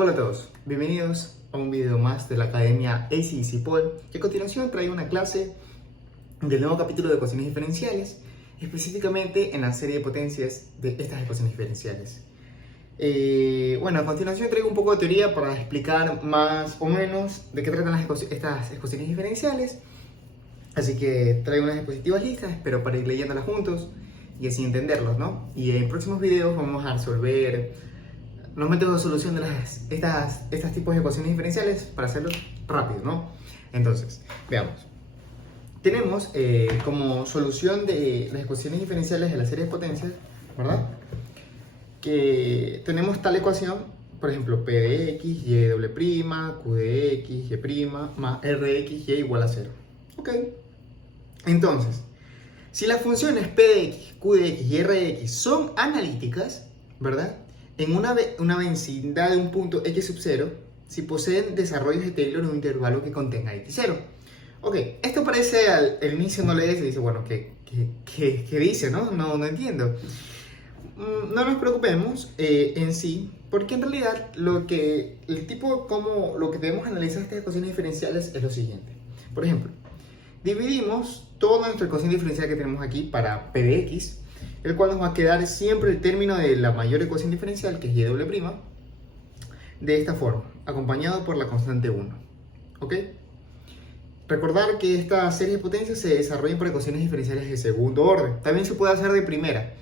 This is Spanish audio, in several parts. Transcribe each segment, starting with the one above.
Hola a todos, bienvenidos a un video más de la Academia AC/DC-POL, y a continuación traigo una clase del nuevo capítulo de ecuaciones diferenciales, específicamente en la serie de potencias de estas ecuaciones diferenciales. A continuación traigo un poco de teoría para explicar más o menos de qué tratan estas ecuaciones diferenciales, así que traigo unas diapositivas listas, espero para ir leyéndolas juntos y así entenderlos, ¿no? Y en próximos videos vamos a resolver los métodos de solución de estos tipos de ecuaciones diferenciales para hacerlo rápido, ¿no? Entonces, veamos. Tenemos como solución de las ecuaciones diferenciales de la serie de potencias, ¿verdad? Que tenemos tal ecuación, por ejemplo, P de x, y doble prima, Q de x, y más R de x, y igual a 0. ¿Ok? Entonces, si las funciones P de x, Q de x y R de x son analíticas, ¿verdad? En una vecindad de un punto x sub 0, si poseen desarrollos de Taylor en un intervalo que contenga x0. Ok, esto parece al inicio no lees y dice, bueno, ¿qué dice, no? No entiendo. No nos preocupemos en sí, porque en realidad lo que debemos analizar estas ecuaciones diferenciales es lo siguiente. Por ejemplo, dividimos toda nuestra ecuación diferencial que tenemos aquí para P de x, el cual nos va a quedar siempre el término de la mayor ecuación diferencial, que es y doble prima, de esta forma, acompañado por la constante 1. ¿Ok? Recordar que esta serie de potencias se desarrollan por ecuaciones diferenciales de segundo orden. También se puede hacer de primera,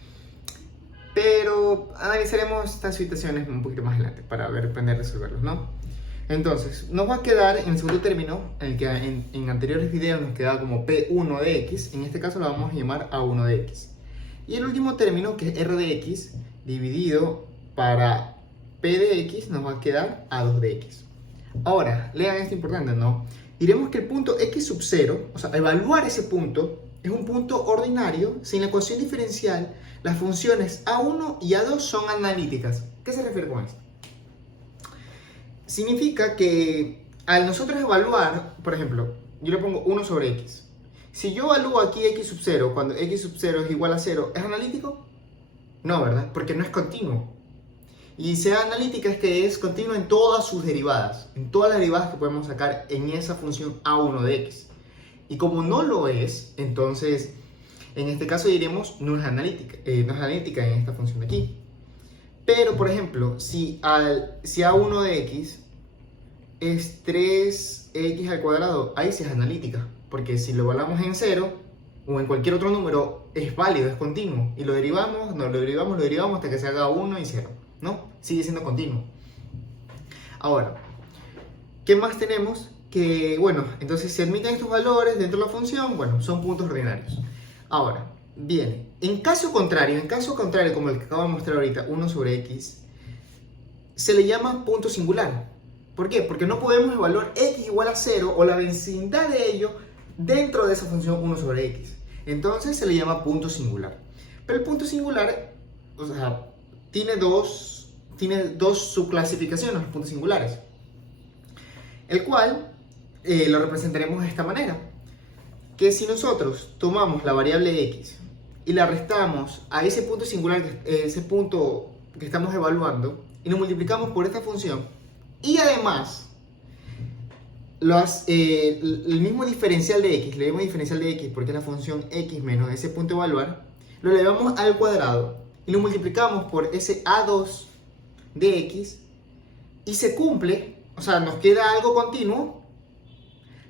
pero analizaremos estas situaciones un poquito más adelante para aprender a resolverlos, ¿no? Entonces, nos va a quedar en el segundo término, en el que en anteriores videos nos quedaba como P1 de x, en este caso lo vamos a llamar A1 de x. Y el último término, que es R de x, dividido para P de x, nos va a quedar A2 de x. Ahora, lean esto importante, ¿no? Diremos que el punto x sub 0, o sea, evaluar ese punto, es un punto ordinario si en la ecuación diferencial las funciones A1 y A2 son analíticas. ¿Qué se refiere con esto? Significa que al nosotros evaluar, por ejemplo, yo le pongo 1 sobre x. Si yo evalúo aquí x sub 0, cuando x sub 0 es igual a 0, ¿es analítico? No, ¿verdad? Porque no es continuo. Y sea analítica es que es continua en todas sus derivadas, en todas las derivadas que podemos sacar en esa función a1 de x. Y como no lo es, entonces, en este caso diremos no es analítica en esta función de aquí. Pero, por ejemplo, si a1 de x es 3x al cuadrado, ahí sí es analítica. Porque si lo evaluamos en 0 o en cualquier otro número, es válido, es continuo. Y lo derivamos hasta que se haga 1 y 0, ¿no? Sigue siendo continuo. Ahora, ¿qué más tenemos? Que, bueno, entonces si admiten estos valores dentro de la función, bueno, son puntos ordinarios. Ahora, bien, en caso contrario, como el que acabo de mostrar ahorita, 1 sobre x, se le llama punto singular. ¿Por qué? Porque no podemos evaluar x igual a 0 o la vecindad de ello dentro de esa función 1 sobre x. Entonces se le llama punto singular. Pero el punto singular, o sea, tiene dos subclasificaciones, los puntos singulares. El cual lo representaremos de esta manera. Que si nosotros tomamos la variable x y la restamos a ese punto singular, ese punto que estamos evaluando, y lo multiplicamos por esta función, y además el mismo diferencial de x, le damos diferencial de x porque es la función x menos ese punto a evaluar, lo elevamos al cuadrado y lo multiplicamos por ese a2 de x y se cumple, o sea, nos queda algo continuo,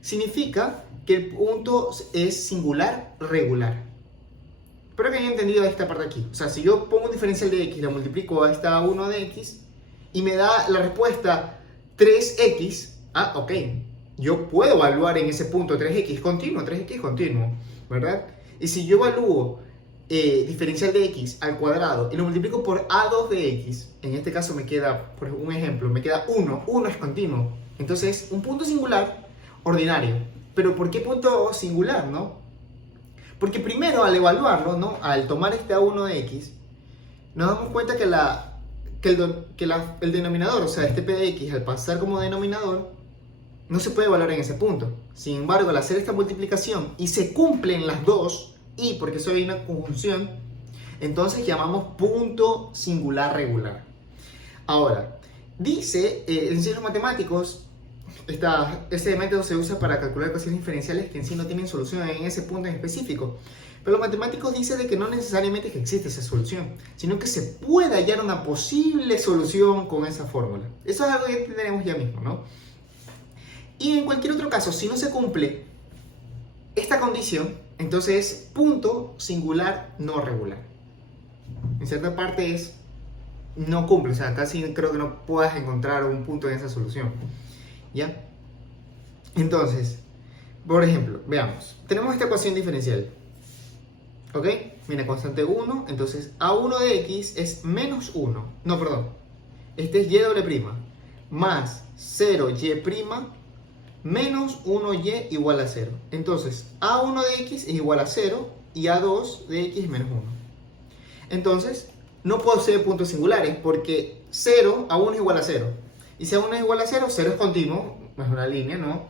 significa que el punto es singular regular. Espero que hayan entendido esta parte aquí. O sea, si yo pongo un diferencial de x, lo multiplico a esta a1 de x y me da la respuesta 3x, ok. Yo puedo evaluar en ese punto 3x continuo, ¿verdad? Y si yo evalúo diferencial de x al cuadrado y lo multiplico por a2 de x, en este caso me queda, por un ejemplo, me queda 1 es continuo. Entonces, un punto singular ordinario. Pero ¿por qué punto singular, no? Porque primero al evaluarlo, ¿no? Al tomar este a1 de x, nos damos cuenta que el denominador, o sea, este p de x, al pasar como denominador, no se puede evaluar en ese punto. Sin embargo, al hacer esta multiplicación y se cumplen las dos, y porque eso hay una conjunción, entonces llamamos punto singular regular. Ahora, Dice, en cielos matemáticos, este método se usa para calcular ecuaciones diferenciales que en sí no tienen solución en ese punto en específico. Pero los matemáticos dicen de que no necesariamente es que existe esa solución, sino que se puede hallar una posible solución con esa fórmula. Eso es algo que entenderemos ya mismo, ¿no? Y en cualquier otro caso, si no se cumple esta condición, entonces es punto singular no regular. En cierta parte es no cumple, o sea, casi creo que no puedas encontrar un punto en esa solución. ¿Ya? Entonces, por ejemplo, veamos. Tenemos esta ecuación diferencial. ¿Ok? Mira, constante 1. Entonces, A1 de X es menos 1. No, perdón. Este es Y doble prima. Más 0Y prima menos 1Y igual a 0. Entonces, A1 de X es igual a 0 y A2 de X es menos 1. Entonces, no posee puntos singulares porque 0, A1 es igual a 0. Y si A1 es igual a 0, 0 es continuo, es una línea, ¿no?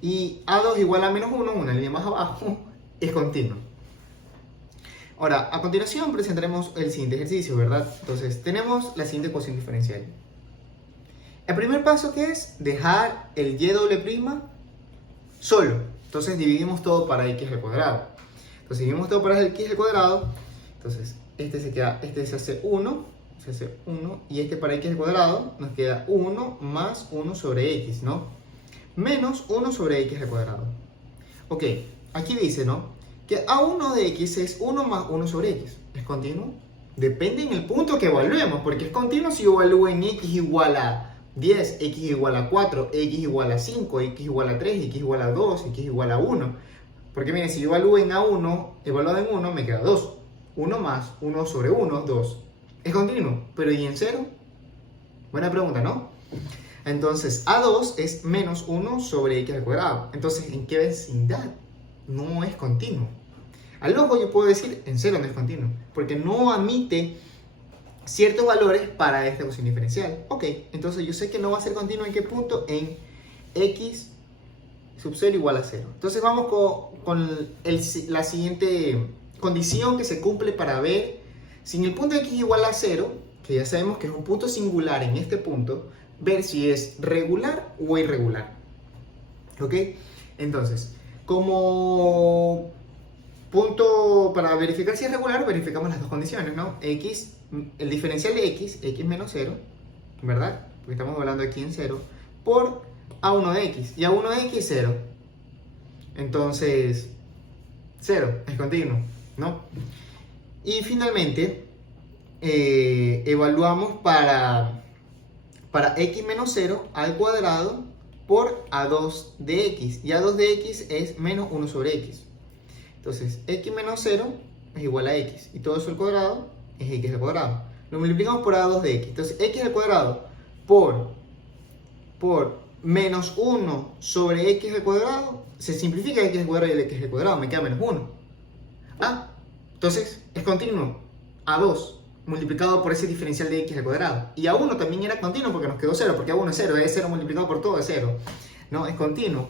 Y A2 es igual a menos 1, una línea más abajo, es continuo. Ahora, a continuación presentaremos el siguiente ejercicio, ¿verdad? Entonces, tenemos la siguiente ecuación diferencial. El primer paso, que es dejar el y doble prima solo. Entonces, dividimos todo para x al cuadrado. Entonces, dividimos todo para x al cuadrado. Entonces, este se hace 1, y este para x al cuadrado nos queda 1 más 1 sobre x, ¿no? Menos 1 sobre x al cuadrado. Ok, aquí dice, ¿no? Que A1 de x es 1 más 1 sobre x. ¿Es continuo? Depende en el punto que evaluemos, porque es continuo si yo evalúo en x igual a 10, x igual a 4, x igual a 5, x igual a 3, x igual a 2, x igual a 1. Porque miren, si yo evalúo en A1, evaluado en 1, me queda 2. 1 más 1 sobre 1, 2. Es continuo, pero ¿y en 0? Buena pregunta, ¿no? Entonces, A2 es menos 1 sobre x al cuadrado. Entonces, ¿en qué vecindad? No es continuo. Al ojo yo puedo decir, en 0 no es continuo, porque no admite ciertos valores para esta ecuación diferencial. Ok, entonces yo sé que no va a ser continuo en qué punto, en x sub 0 igual a 0. Entonces vamos con la siguiente condición que se cumple para ver si en el punto x igual a 0, que ya sabemos que es un punto singular en este punto, ver si es regular o irregular. ¿Ok? Entonces, como punto para verificar si es regular, verificamos las dos condiciones, ¿no? X, el diferencial de x menos 0, ¿verdad? Porque estamos hablando aquí en 0, por A1 de x. Y A1 de x es 0. Entonces, 0 es continuo, ¿no? Y finalmente, evaluamos para x menos 0 al cuadrado por A2 de x. Y A2 de x es menos 1 sobre x. Entonces, x menos 0 es igual a x. Y todo eso al cuadrado es x al cuadrado. Lo multiplicamos por A2 de x. Entonces, x al cuadrado por menos 1 sobre x al cuadrado, se simplifica x al cuadrado y el x al cuadrado, me queda menos 1. Ah, entonces es continuo. A2 multiplicado por ese diferencial de x al cuadrado. Y A1 también era continuo porque nos quedó 0, porque A1 es 0, es 0 multiplicado por todo es 0. No, es continuo.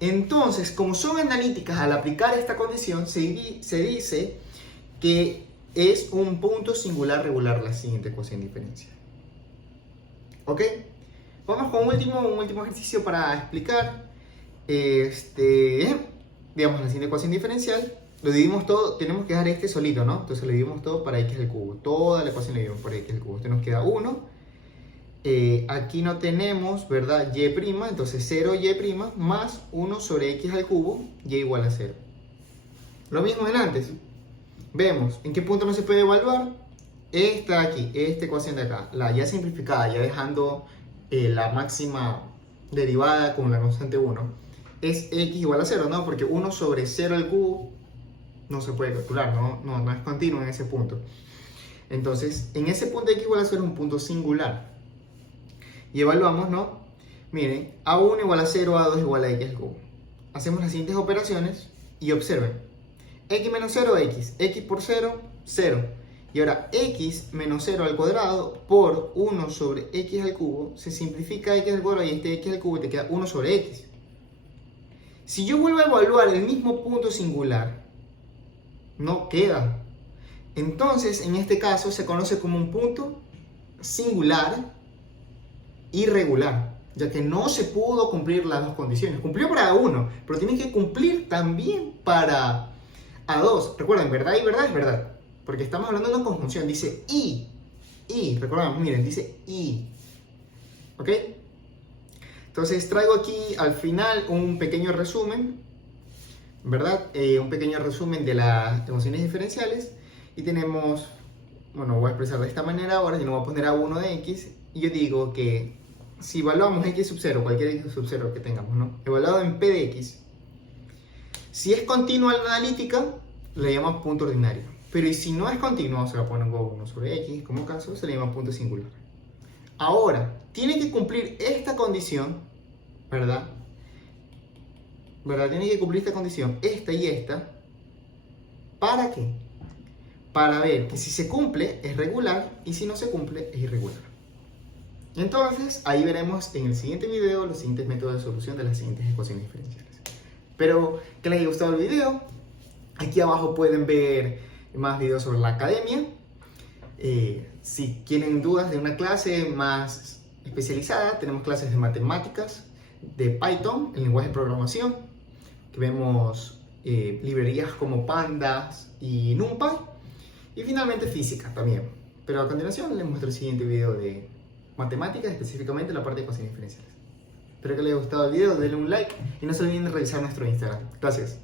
Entonces, como son analíticas, al aplicar esta condición, se dice que es un punto singular regular la siguiente ecuación diferencial. ¿Ok? Vamos con un último ejercicio para explicar. Digamos, la siguiente ecuación diferencial. Lo dividimos todo, tenemos que dejar este solito, ¿no? Entonces lo dividimos todo para x al cubo. Toda la ecuación la dividimos por x al cubo. Esto nos queda 1. Aquí no tenemos, ¿verdad? Y', entonces 0y' más 1 sobre x al cubo, y igual a 0. Lo mismo en antes. Vemos, ¿en qué punto no se puede evaluar? Esta de aquí, esta ecuación de acá, la ya simplificada, ya dejando la máxima derivada con la constante 1, es x igual a 0, ¿no? Porque 1 sobre 0 al cubo no se puede calcular, no es continuo en ese punto. Entonces, en ese punto x igual a 0 es un punto singular. Y evaluamos, ¿no? Miren, A1 igual a 0, A2 igual a x al cubo. Hacemos las siguientes operaciones y observen. X menos 0, x por 0, 0. Y ahora x menos 0 al cuadrado por 1 sobre x al cubo, se simplifica x al cuadrado y este x al cubo te queda 1 sobre x. Si yo vuelvo a evaluar el mismo punto singular, no queda. Entonces, en este caso, se conoce como un punto singular irregular, ya que no se pudo cumplir las dos condiciones. Cumplió para A1, pero tiene que cumplir también para A2. Recuerden, verdad y verdad es verdad, porque estamos hablando de una conjunción. Dice y, recuerden, miren, dice y, ¿ok? Entonces traigo aquí al final un pequeño resumen, ¿verdad? Un pequeño resumen de las ecuaciones diferenciales. Y tenemos, bueno, voy a expresar de esta manera ahora, yo no voy a poner A1 de X, y yo digo que si evaluamos X sub 0, cualquier X sub 0 que tengamos, ¿no? Evaluado en P de X, si es continua la analítica, le llamamos punto ordinario. Pero y si no es continuo, se la pongo 1 sobre X, como caso, se le llama punto singular. Ahora, tiene que cumplir esta condición, ¿verdad? Tiene que cumplir esta condición, esta y esta. ¿Para qué? Para ver que si se cumple es regular y si no se cumple es irregular. Entonces, ahí veremos en el siguiente video los siguientes métodos de solución de las siguientes ecuaciones diferenciales. Espero que les haya gustado el video. Aquí abajo pueden ver más videos sobre la academia. Si tienen dudas de una clase más especializada, tenemos clases de matemáticas, de Python, el lenguaje de programación, que vemos librerías como Pandas y NumPy, y finalmente física también. Pero a continuación les muestro el siguiente video de matemáticas, específicamente la parte de ecuaciones diferenciales. Espero que les haya gustado el video, denle un like y no se olviden de revisar nuestro Instagram. Gracias.